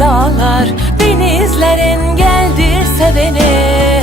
dağlar, denizler engeldir sevene